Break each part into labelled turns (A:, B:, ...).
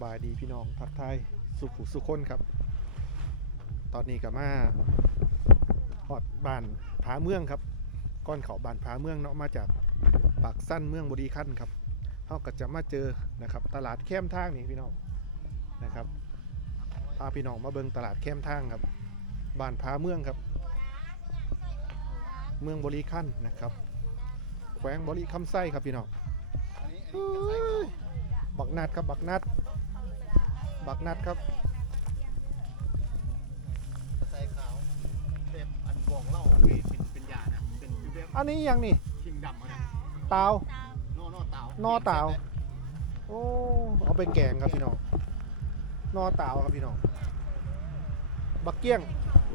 A: บายดีพี่น้องทักทายสุขุสุคนครับตอนนี้ก็มาฮอดบ้านผาเมืองครับก้อนเขาบ้านผาเมืองเนาะมาจากปากสั้นเมืองบุรีคั้นครับเขาก็จะมาเจอนะครับตลาดแคมทางนี่พี่น้องนะครับพาพี่น้องมาเบิ่งตลาดแคมทางครับบ้านผาเมืองครับเมืองบุรีคั้นนะครับแขวงบุรีคำไส้ครับพี่น้องบักนัดครับบักนัดครับ
B: ใส่ขาวแบบอันบอกเล่าเป็นยานะเป็นแบบ
A: อันนี้ยังนี่
B: ชิงดำนะ
A: ตาวน
B: อเตา
A: นอเตาโอ้เอาไปแกงครับพี่น้องนอเตาครับพี่น้องบักเกี้ยง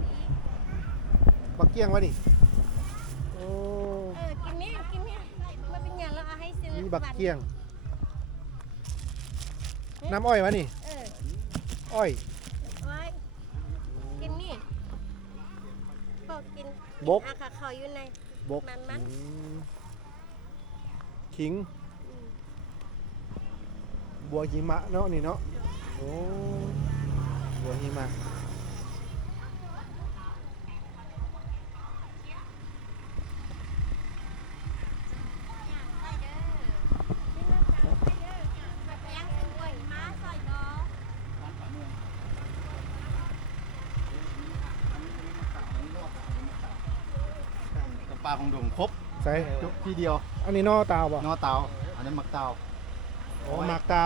A: วะนี่โอ้
C: กินเนี่ยมันเป็นอย่างเราเอาให้ซื้อ
A: นี่บักเกี้ยงน้ำอ้อยวะนี่อ้อย
C: ไว้กินนี่บอกกิน
A: บก
C: อาขาเขาอยู่ใน
A: บก
C: มัน
A: ขิงบัวหิมะเนาะนี่เนาะโอ้บัวหิมะ
B: ปลาของดงครบ
A: ใส่
B: ทีเดียว
A: อันนี้นอเตาป่ะ
B: นอเตาอันนั้นมักเตา
A: โอ้หมากเตา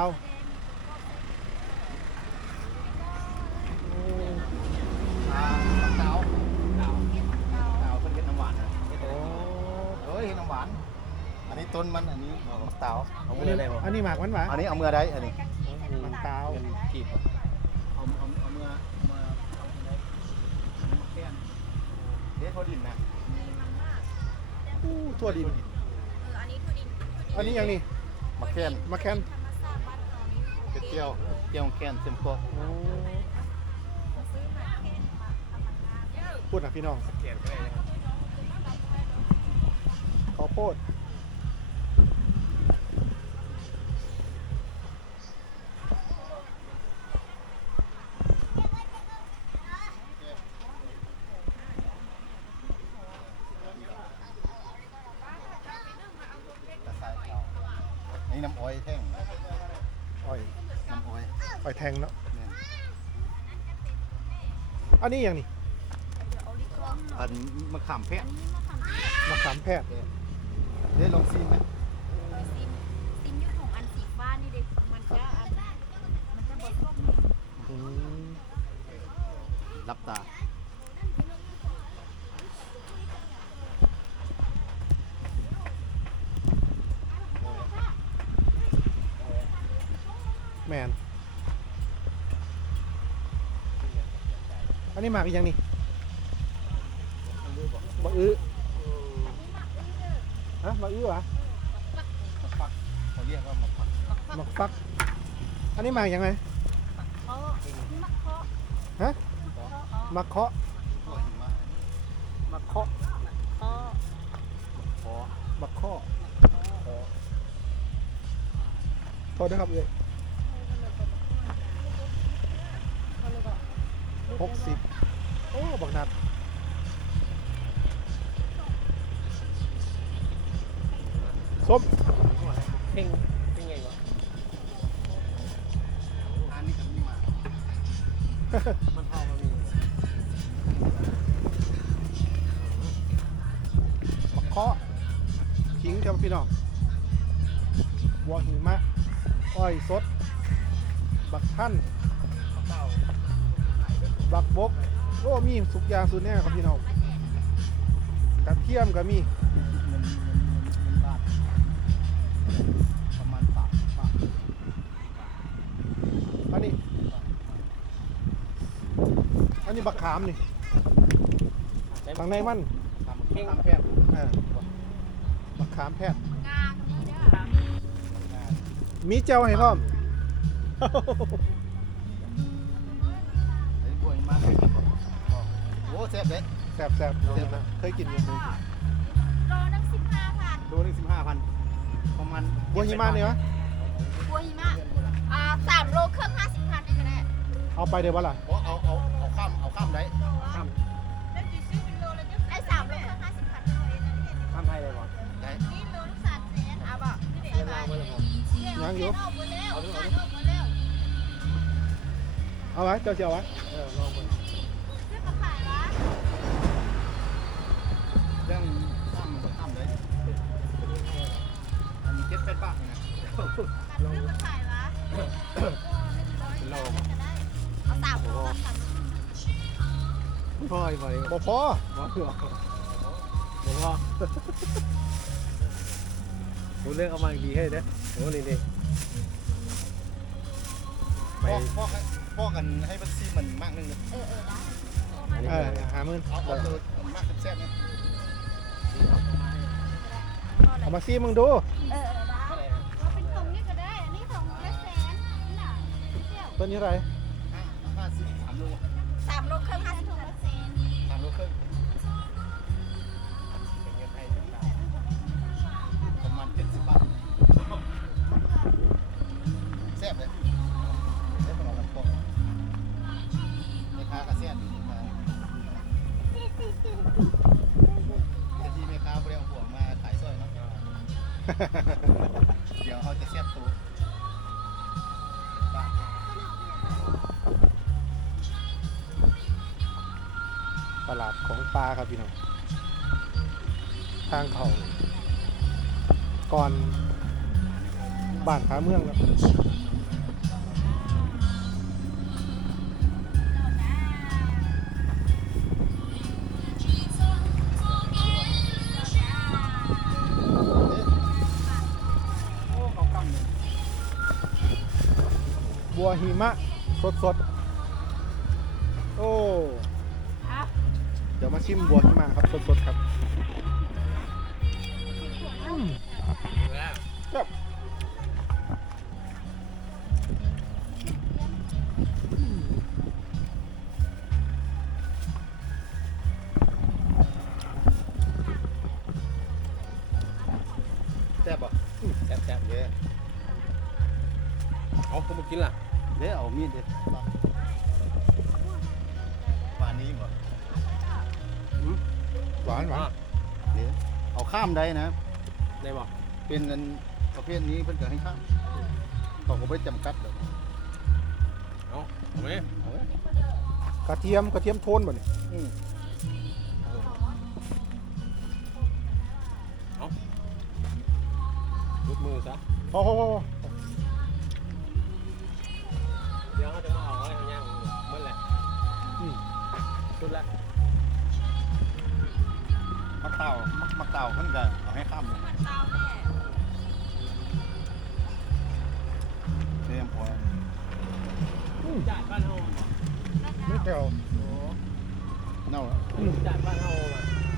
A: โอ้
B: มักเตาเตาเพิ่นเฮ็ดน้ำหวานนะ
A: โอ้
B: เฮ้ยเฮ็ดน้ำหวานอันนี้ต้นมันอันนี้มักเตาเอา
A: อั
B: มื
A: น
B: อ
A: นี้
B: ได้บ่
A: อันนี้หมากมันหวะ
B: อันนี้เอามือได้อันนี้
A: หมากเตา
B: กีบเอามือมาแค่นเด็ดเขาดินนะ
A: อู้ทั่วดิน
C: อันนี้คือดิน
A: อันนี้ยังนี่
B: มาแค่น
A: มะแคน
C: ธรรมชาติบ้านเรานี่
B: เป็ดเกี่ยวแค่นเต็มคอ
A: โอ้
C: ซื้อมาแค่มาทำงาน
A: พูดนะพี่น้อง
B: แค่นก็ได้
A: ข้าวโพด
B: นี่น้ำอ้อยแท่ง
A: อ้อย
B: น้ำอ้อย
A: อ้อยแทงเนาะ
B: เนี่ย
A: อันนี้ยังนี่
B: อันมะขามแพะ
A: มะขามแพทย์
B: ได้ลองซีนไหม
C: ซิมยูของอันสีฟ้านี่เด็กมันจะบดส้ม
A: อืม
B: รับตา
A: แมนอันนี้หมากอีกยังนี่มะอื้อฮะมะอื้อวะ
B: ปักเขาเรียกว่ามะปัก
A: มะฟักอันนี้หมากยังไง
C: เขามักเคาะ
A: ฮะมะเคาะ
B: ตัวหิมะ
A: มะเคาะ
C: เคาะ
B: คอ
A: มะเคาะโทษนะครับเลย60โอ้บักนัดส้ม
D: เพ่งเป็นไงวะ
B: อันนี้ก็มีมา
D: มันพอมามี
A: มะเคาะขิงครับพี่น้องบัวหิมะอ้อยสดบักท่านบักบกโอ้มีสุกอยางสุดแน่ครับพี่น้องกระเทียมก็มี
B: มันบาทประมาณ3 บาท
A: อันนี้บักขามนี่ทางในมัน
B: เพ่งแพทย์
A: บักขามแพทย์
C: งาตรงนี้เด้อ
A: มีเจ้าให้พร้อม
B: ไอ้บัวหิมะโอ้แซ่บเด็ด
A: แซ่บเคยกินอยู่
C: โลนึง15,000
B: ตัวนึง15,000ประมาณ
A: บัวหิมะเนี่ยวะ
C: บัวหิมะ3 โลครึ่ง50,000นี่ก็ได้
A: เอาไปเดี๋ยววะล่ะ
B: เอาข้ามได้
D: ข้าม
C: ได้3โลครึ่ง50,000
D: ข้ามไทยเลยป่ะ
B: ได้
C: เอาบ่
D: เดินทางไปเลยป่ะ
A: ยังอยู่
C: เอาหมดแล้ว
D: เอาดู
C: เอา
D: เอา
C: ห
D: ดู
C: มดแล้ว
A: เอาไว้เจ้าเอาไว้
D: ลองไป
C: ซื้อมาขายวะ
B: เรื่องข้ามได้อันนี้7-8 บาทนะ
C: ซื้อมาขายวะ
D: เป็นโลป่ะ
C: เอา3โลกันค่ะ
D: พ่อยไป
A: บ่พอ
D: บอกเพื่อบอกพ่อผมเลือกเอามาดีให้เด้อโอ้นี่ไป
B: พ่อกันให้มันซีมันมากนึงเลย
C: ได้
A: 50,000
B: เอาตัวมากแซ่บๆนะ
A: เอามาซีมึงดู
C: ได้เอาเป็นถุงนี่ก็ได้ อันนี้ถุงละแสนนี่น่ะเที่ยว
A: ตัวนี้อะไร
B: 3 โล
C: 3โลครึ่ง50ถุงละแสน
B: 3 โลครึ่งประมาณ70 บาทแซ่บเลยได้ขนมกันพวกแม่ค้ากระเซียนจะที่แม่ค้าเรียกห่วงมาขายสร้อยเนาะ เดี๋ยวเขาจะเสียบตัวบ้าน
A: ตลาดของปลาครับพี่น้องทางเขาก่อนบ้านขาเมืองครับบัวหิมะสดๆ โอ้ เดี๋ยวมาชิมบัวหิมะครับสดๆครับครับ
B: แซ่บป่ะ
D: แซ่บ
B: เด้
D: เอาคุณมากินล่ะ
B: เด้เอามีดเด้ปลานี้บ่
A: หวานหวาน
B: เด้เอาข้ามได้นะ
D: ได้บอก
B: เป็นอันประเภทนี้เพิ่นก็ให้ข้ามเขาก็ไม่จำกัดหรอก
D: เอาไหม
B: เอาไว้
A: กระเทียมโทนบ่เนี่ย
B: อืม
D: รุดมือซะ
A: โอ้โห
D: เดี๋ยวเขาจะมาเอาไว้ข้างย่างเมื่อไหร่ชุดละ
B: มะเต่าเพิ่นก็เอาให้ข้ามเลย
C: มันเตาแน่
B: เตรียมพอ
D: จ่ายบ้านเฮาบ่
A: ไม่แก้ว
D: โอ้
B: เน่าแล้ว
D: จ่ายบ้านเฮาบ่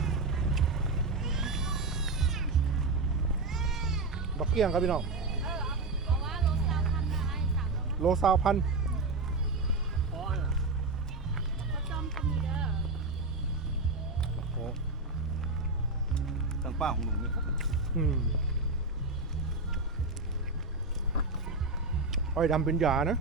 A: บักเกี้ยงครับพี่น้อง
C: เอาว่าโลซาวพันได้3โล
A: โลซาวพัน
D: อ๋อน่ะ
C: ก็จอมก็มีเด้อ
B: โอ้ทางป้าของหนูนี่
A: อ้อยดำเป็นยานะ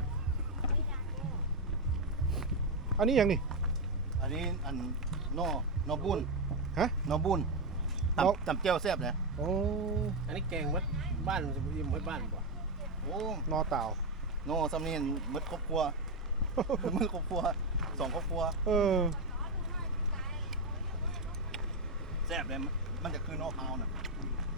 A: อันนี้ยังนี่
B: อันนี้อันนอบุญ
A: ฮะ
B: นอบุญ
A: นอ
B: ตำเจียวแซ่บเลย
A: โอ้
D: อันนี้แกงมัดบ้านมันจะยิ้มมัดบ้านบ่
B: โอ้
A: นอเต่า
B: โนสำเนียงมืดครอบครัว มืดครอบครัว2 ครอบครัว
A: เออ
B: แซ่บเลยมันจะคือนอกเฮาน่ะ